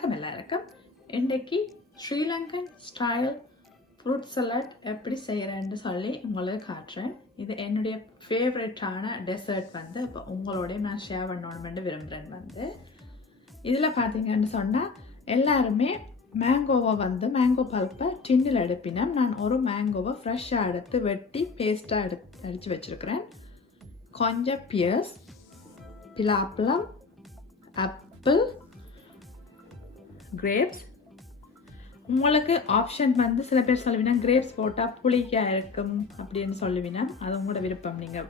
வணக்கம் எல்லாருக்கும். இன்றைக்கு ஸ்ரீலங்கன் ஸ்டைல் ஃப்ரூட் சலாட் எப்படி செய்கிறேன்னு சொல்லி உங்களுக்கு காட்டுறேன். இது என்னுடைய ஃபேவரட்டான டெசர்ட் வந்து இப்போ உங்களோட நான் ஷேர் பண்ணணும்னு விரும்புகிறேன். இதில் பார்த்தீங்கன்னு சொன்னால் எல்லாருமே மேங்கோவை மேங்கோ பல்ப்பை டின்னில் எடுப்பினேன். நான் ஒரு மேங்கோவை ஃப்ரெஷ்ஷாக எடுத்து வெட்டி பேஸ்ட்டாக அடித்து வச்சுருக்கிறேன். கொஞ்சம் பியர்ஸ், பிலாப்பழம், ஆப்பிள், கிரேப்ஸ். உங்களுக்கு ஆப்ஷன் சில பேர் சொல்லுவீங்க கிரேப்ஸ் போட்டால் புளிக்காக இருக்கும் அப்படின்னு சொல்லுவீங்க. அது உங்களோட விருப்பம். நீங்கள்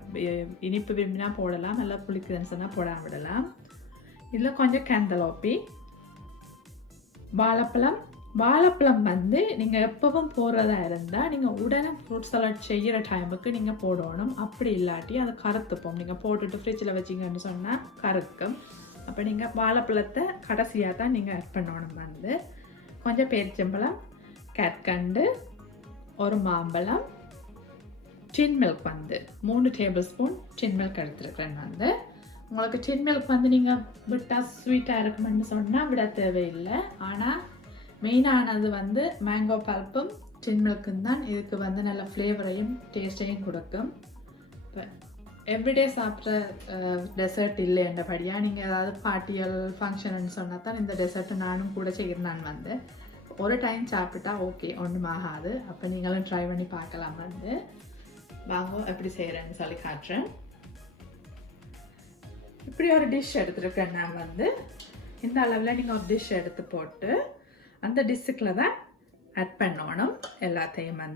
இனிப்பு விரும்பினா போடலாம், நல்லா புளிக்குதுன்னு சொன்னால் போடாமல் விடலாம். இதில் கொஞ்சம் கேண்டலோப்பி, வாழைப்பழம் நீங்கள் எப்பவும் போடுறதா இருந்தால் நீங்கள் உடனே ஃப்ரூட் சலாட் செய்கிற டைமுக்கு நீங்கள் போடணும். அப்படி இல்லாட்டி அது கருத்துப்போம். நீங்கள் போட்டுட்டு ஃப்ரிட்ஜில் வச்சிங்கன்னு சொன்னால் கருக்கும். அப்போ நீங்கள் வாழைப்பழத்தை கடைசியாக தான் நீங்கள் ஆட் பண்ணணும். கொஞ்சம் பேரிச்சம்பழம், கற்கண்டு, ஒரு மாம்பழம், டின் மில்க் 3 டேபிள் ஸ்பூன் டின் மில்க் எடுத்துருக்கிறேன். உங்களுக்கு டின் மில்க் நீங்கள் விட்டால் ஸ்வீட்டாக இருக்குமென்னு சொன்னால் விட தேவையில்லை. ஆனால் மெயினானது மேங்கோ பல்ப்பும் டின் மில்க்கும் தான் இதுக்கு நல்ல ஃப்ளேவரையும் டேஸ்ட்டையும் கொடுக்கும். இப்போ எவ்ரிடே சாப்பிட்ற டெசர்ட் இல்லை என்றபடியாக நீங்கள் ஏதாவது பார்ட்டியல் ஃபங்க்ஷன்னு சொன்னால் தான் இந்த டெசர்ட்டை நானும் கூட செய்கிறேன். ஒரு டைம் சாப்பிட்டா ஓகே, ஒன்றும் ஆகாது. அப்போ நீங்களும் ட்ரை பண்ணி பார்க்கலாம். வாங்க எப்படி செய்கிறேன்னு சொல்லி காட்டுறேன். இப்படி ஒரு டிஷ் எடுத்துருக்கேன் நான். இந்த அளவில் நீங்கள் ஒரு டிஷ் எடுத்து போட்டு அந்த டிஷ்ஷுக்குள்ள தான் ஆட் பண்ணணும் எல்லாத்தையும்.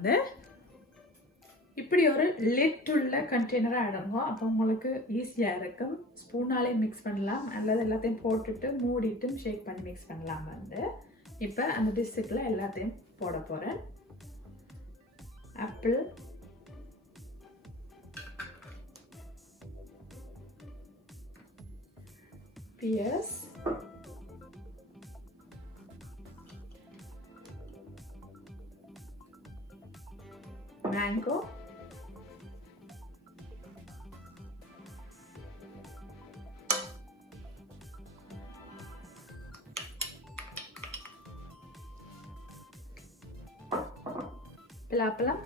இப்படி ஒரு லிட் உள்ள கண்டெய்னராக அடங்கும். அப்போ உங்களுக்கு ஈஸியாக இருக்கும். ஸ்பூனாலே மிக்ஸ் பண்ணலாம், அல்லது எல்லாத்தையும் போட்டுட்டு மூடிட்டும் ஷேக் பண்ணி மிக்ஸ் பண்ணலாம். இப்போ அந்த டிஷ்ஷுக்குள்ள எல்லாத்தையும் போட போகிறேன். ஆப்பிள், பியர்ஸ், மேங்கோ, பிலாப்பழம்,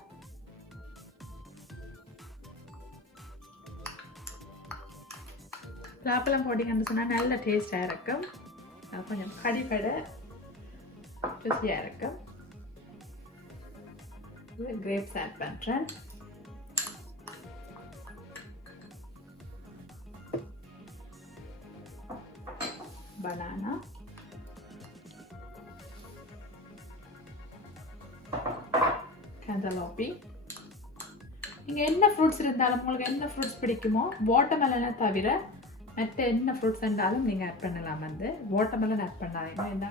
பிலாப்பழம் போட்டிங்கன்னு சொன்னால் நல்ல டேஸ்டாக இருக்கும். கொஞ்சம் கடிப்படை ருசியாக இருக்கும். கிரேப்ஸ் ஆட் பண்ணுறேன். பனானா, கேண்டலோப்பி. நீங்கள் என்ன ஃப்ரூட்ஸ் இருந்தாலும் உங்களுக்கு என்ன ஃப்ரூட்ஸ் பிடிக்குமோ வாட்டர்மெலனை தவிர மற்ற என்ன ஃப்ரூட்ஸ் இருந்தாலும் நீங்கள் ஆட் பண்ணலாம். வாட்டர்மெலன் ஆட் பண்ணாதீங்க, ஏன்னா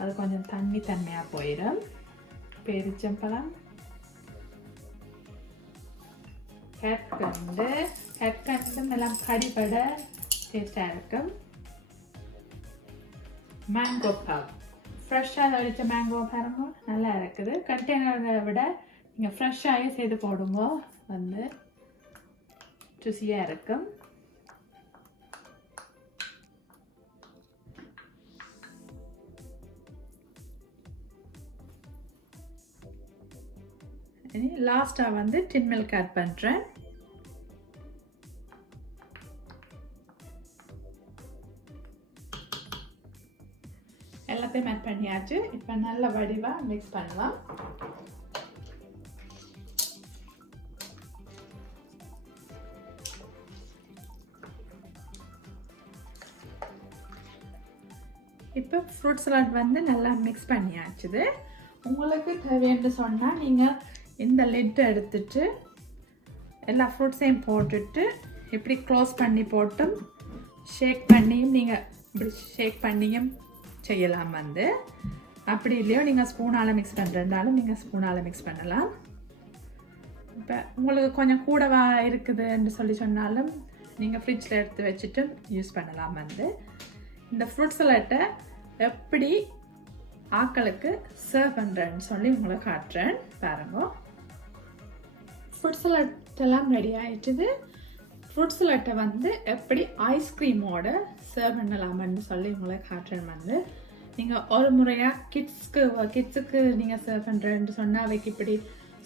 அது கொஞ்சம் தன்மையாக போயிடும். பேரிச்சம்பழம், கற்கண்டும் எல்லாம் கடிபட டேஸ்டாக இருக்கும். மேங்கோ பல்ப், ஃப்ரெஷ்ஷாக அடித்த மேங்கோ பாருங்க, நல்லா இருக்குது. கண்டெய்னரை விட நீங்கள் ஃப்ரெஷ்ஷாகவே செய்து போடுங்க, ருசியாக இருக்கும். லாஸ்ட்டாக டின் மில்க் ஆட் பண்ணுறேன். எல்லாத்தையும் ஆட் பண்ணியாச்சு. இப்போ நல்ல வடிவாக மிக்ஸ் பண்ணலாம். இப்போ ஃப்ரூட் சலாட் நல்லா மிக்ஸ் பண்ணியாச்சுது. உங்களுக்கு தேவைன்னு சொன்னால் நீங்கள் இந்த லிட்டை எடுத்துட்டு எல்லா ஃப்ரூட்ஸையும் போட்டுட்டு இப்படி க்ளோஸ் பண்ணி போட்டும் ஷேக் பண்ணியும் நீங்கள் இப்படி ஷேக் பண்ணியும் செய்யலாம். அப்படி இல்லையோ நீங்கள் ஸ்பூனால் மிக்ஸ் பண்ணுறதுனாலும் நீங்கள் ஸ்பூனால் மிக்ஸ் பண்ணலாம். இப்போ உங்களுக்கு கொஞ்சம் கூடவா இருக்குதுன்னு சொன்னாலும் நீங்கள் ஃப்ரிட்ஜில் எடுத்து வச்சுட்டு யூஸ் பண்ணலாம். இந்த ஃப்ரூட் சலாட்டை எப்படி ஆக்களுக்கு சர்வ் பண்ணுறேன்னு சொல்லி உங்களை காட்டுறேன் பாருங்க. ஃப்ரூட் சலாட் எல்லாம் ரெடி ஆயிடுச்சுது. ஃப்ரூட் சலாட்டை எப்படி ஐஸ்கிரீமோட சர்வ் பண்ணலாம்னு சொல்லி உங்களை காட்டுறேன். நீங்கள் ஒரு முறையாக கிட்ஸுக்கு நீங்கள் சர்வ் பண்ணுறேன்னு சொன்னால் அவைக்கு இப்படி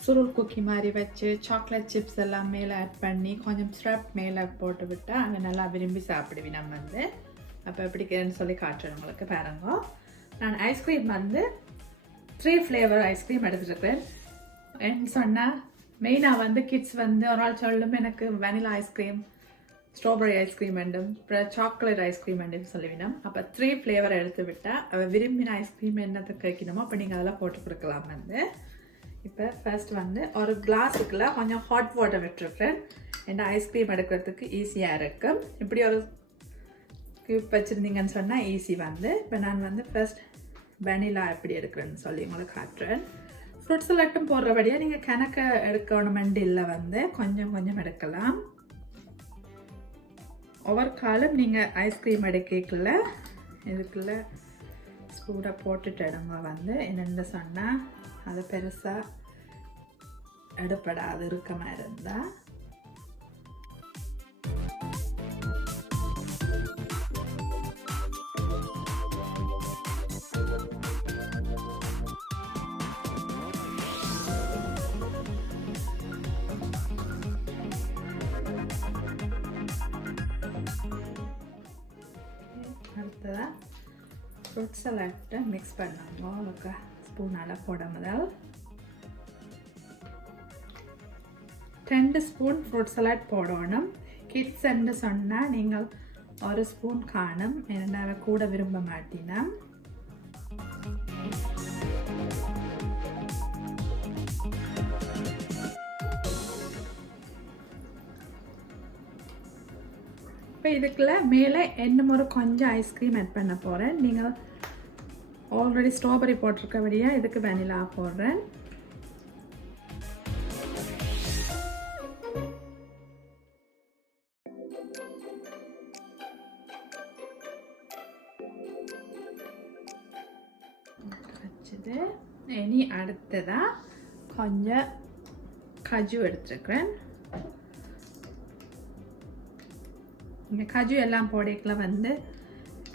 சுருள் குக்கி மாதிரி வச்சு சாக்லேட் சிப்ஸ் எல்லாம் மேலே ஆட் பண்ணி கொஞ்சம் ஸ்ரப் மேலே போட்டு விட்டால் அங்கே நல்லா விரும்பி சாப்பிடுவேன் நம்ம வந்து. அப்போ எப்படிக்குன்னு சொல்லி காட்டுறேன் உங்களுக்கு பாருங்க. நான் ஐஸ்கிரீம் வந்து 3 ஃப்ளேவர் ஐஸ்கிரீம் எடுத்துருக்கேன். என்ன சொன்னால் மெயினாக வந்து கிட்ஸ் வந்து ஒரு ஆள் சொல்லும் எனக்கு வெனிலா ஐஸ்கிரீம், ஸ்ட்ராபெரி ஐஸ்கிரீம் வேண்டும், அப்புறம் சாக்லேட் ஐஸ்கிரீம் வேண்டும் சொல்லுவினோம். அப்போ 3 ஃப்ளேவர் எடுத்து விட்டால் அவள் விரும்பின ஐஸ்கிரீம் என்னத்துக்கு வைக்கணுமோ அப்போ நீங்கள் அதெல்லாம் போட்டு கொடுக்கலாம் வந்து. இப்போ ஃபர்ஸ்ட் வந்து ஒரு கிளாஸுக்குள்ள கொஞ்சம் ஹாட் வாட்டர் விட்டுருக்கேன். ஏன்னா ஐஸ்கிரீம் எடுக்கிறதுக்கு ஈஸியாக இருக்கும். இப்படி ஒரு கியூப் வச்சுருந்தீங்கன்னு சொன்னால் ஈஸி வந்து. இப்போ நான் வந்து ஃபர்ஸ்ட் வெனிலா எப்படி எடுக்கிறேன்னு சொல்லி உங்களுக்கு காட்டுறேன். ஃப்ரூட்ஸ் எல்லாம் போடுறபடியாக நீங்கள் கணக்க எடுக்கணுமெண்டு இல்லை வந்து கொஞ்சம் கொஞ்சம் எடுக்கலாம். ஒவ்வொரு காலம் நீங்கள் ஐஸ்கிரீம் எடுக்கல இதுக்குள்ள ஸ்பூனை போட்டுட்டு இடமா வந்து என்னென்னு சொன்னால் அது பெருசாக எடுப்படாது இருக்கமாக இருந்தால். அடுத்ததாக ஃப்ரூட் சலாட்டை மிக்ஸ் பண்ணாங்க. உங்களுக்கு ஸ்பூனால் போட முதல் 2 ஸ்பூன் ஃப்ரூட் சலாட் போடணும். கிட்ஸ் என்று சொன்னால் நீங்கள் 1 ஸ்பூன் காணும், ஏன்னா கூட விரும்ப மாட்டினா. இப்போ இதுக்குள்ள மேலே இன்னும் ஒரு கொஞ்சம் ஐஸ்கிரீம் ஆட் பண்ண போகிறேன். நீங்கள் ஆல்ரெடி ஸ்ட்ராபெரி போட்டிருக்கபடியாக இதுக்கு வெனிலா போடுறேன். வச்சது இனி அடுத்ததாக கொஞ்சம் கஜு எடுத்துருக்கிறேன். இந்த கஜு எல்லாம் போடைக்குள்ள வந்து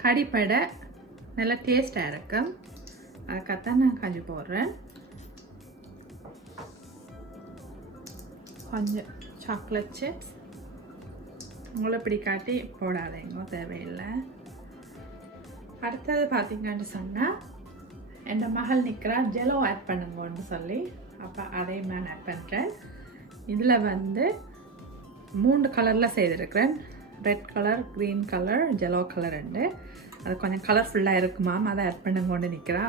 கடிப்படை நல்லா டேஸ்டாக இருக்கும். அதுக்காகத்தான் நான் கஜு போடுறேன். கொஞ்சம் சாக்லேட் சிப்ஸ் உங்களை இப்படி காட்டி போடாதீங்க, தேவையில்லை. அடுத்தது பார்த்தீங்கன்னு சொன்னால் என் மகள் நிற்கிறா ஜெலோ ஆட் பண்ணுங்கன்னு சொல்லி, அப்போ அதையும் நான் ஆட் பண்ணுறேன். இதில் வந்து 3 கலரில் செய்திருக்கிறேன். Red colour, green colour, yellow colour ரெண்டு. அது கொஞ்சம் கலர்ஃபுல்லாக இருக்குமாம், அதை ஆட் பண்ண கொண்டு நிற்கிறா.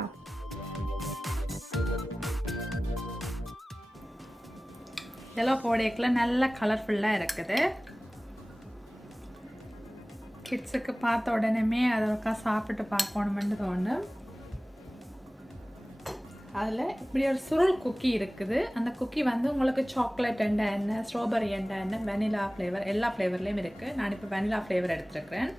ஜெலோ போடைக்குள்ள நல்ல கலர்ஃபுல்லாக இருக்குது. கிட்ஸுக்கு பார்த்த உடனே அதற்கா சாப்பிட்டு பார்க்கணுமென்று தோணும். அதில் இப்படி ஒரு சுருள் குக்கி இருக்குது. அந்த குக்கி வந்து உங்களுக்கு சாக்லேட் என்ன, ஸ்ட்ராபெரி என்ன, வெனிலா ஃப்ளேவர் எல்லா ஃப்ளேவர்லேயும் இருக்குது. நான் இப்போ வெனிலா ஃப்ளேவர் எடுத்துருக்கிறேன்.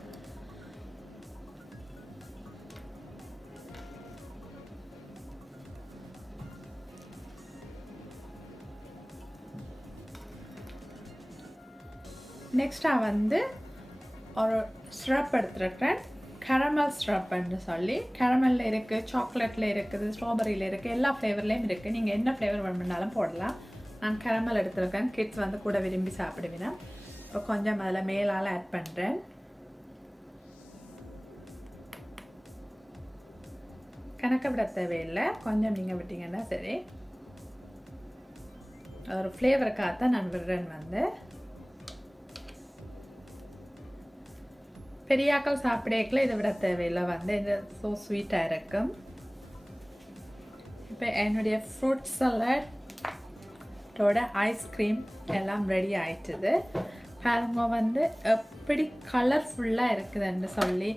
நெக்ஸ்ட்டாக வந்து ஒரு ஸ்ரப் எடுத்துருக்கிறேன். கேரமல் ஸ்ட்ராப்னு சொல்லி, கேரமலில் இருக்குது, சாக்லேட்டில் இருக்குது, ஸ்ட்ராபெரியில் இருக்குது, எல்லா ஃப்ளேவர்லேயும் இருக்குது. நீங்கள் என்ன ஃப்ளேவர் வேணும்னாலும் போடலாம். நான் கேரமல் எடுத்துருக்கேன். கிட்ஸ் வந்து கூட விரும்பி சாப்பிடுவேன். இப்போ கொஞ்சம் அதில் மேலால் ஆட் பண்ணுறேன். கணக்க விட தேவையில்லை, கொஞ்சம் நீங்கள் விட்டீங்கன்னா சரி. ஒரு ஃப்ளேவருக்காகத்தான் நான் விடுறேன். வந்து பெரியாக்கள் சாப்பிடக்கல இதை விட தேவையில்லை. வந்து இது ஸோ ஸ்வீட்டாக இருக்கும். இப்போ என்னுடைய ஃப்ரூட் சலாட்டோட ஐஸ்கிரீம் எல்லாம் ரெடி ஆயிட்டுது. பாருங்க வந்து எப்படி கலர்ஃபுல்லாக இருக்குதுன்னு சொல்லி,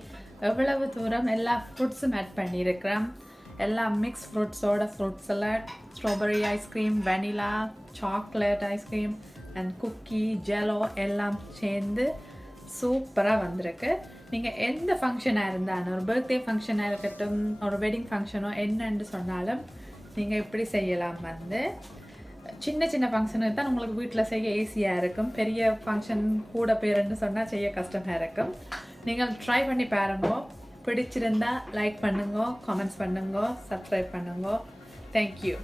எவ்வளவு தூரம் எல்லா ஃப்ரூட்ஸும் ஆட் பண்ணியிருக்கிறேன். எல்லா மிக்ஸ் ஃப்ரூட்ஸோட fruit salad, strawberry ice cream, vanilla, chocolate ice cream and cookie, jello எல்லாம் சேர்ந்து சூப்பராக வந்திருக்கு. நீங்கள் எந்த ஃபங்க்ஷனாக இருந்தாலும், ஒரு பர்த்டே ஃபங்க்ஷனாக இருக்கட்டும், ஒரு வெட்டிங் ஃபங்க்ஷனோ என்னன்னு சொன்னாலும் நீங்கள் இப்படி செய்யலாம். வந்து சின்ன சின்ன ஃபங்க்ஷனுக்கு தான் உங்களுக்கு வீட்டில் செய்ய ஈஸியாக இருக்கும். பெரிய ஃபங்க்ஷன் கூட பேருன்னு சொன்னால் செய்ய கஷ்டமாக இருக்கும். நீங்கள் ட்ரை பண்ணி பாருங்க. பிடிச்சிருந்தா லைக் பண்ணுங்க, கமெண்ட்ஸ் பண்ணுங்க, சப்ஸ்கிரைப் பண்ணுங்க. தேங்க்யூ.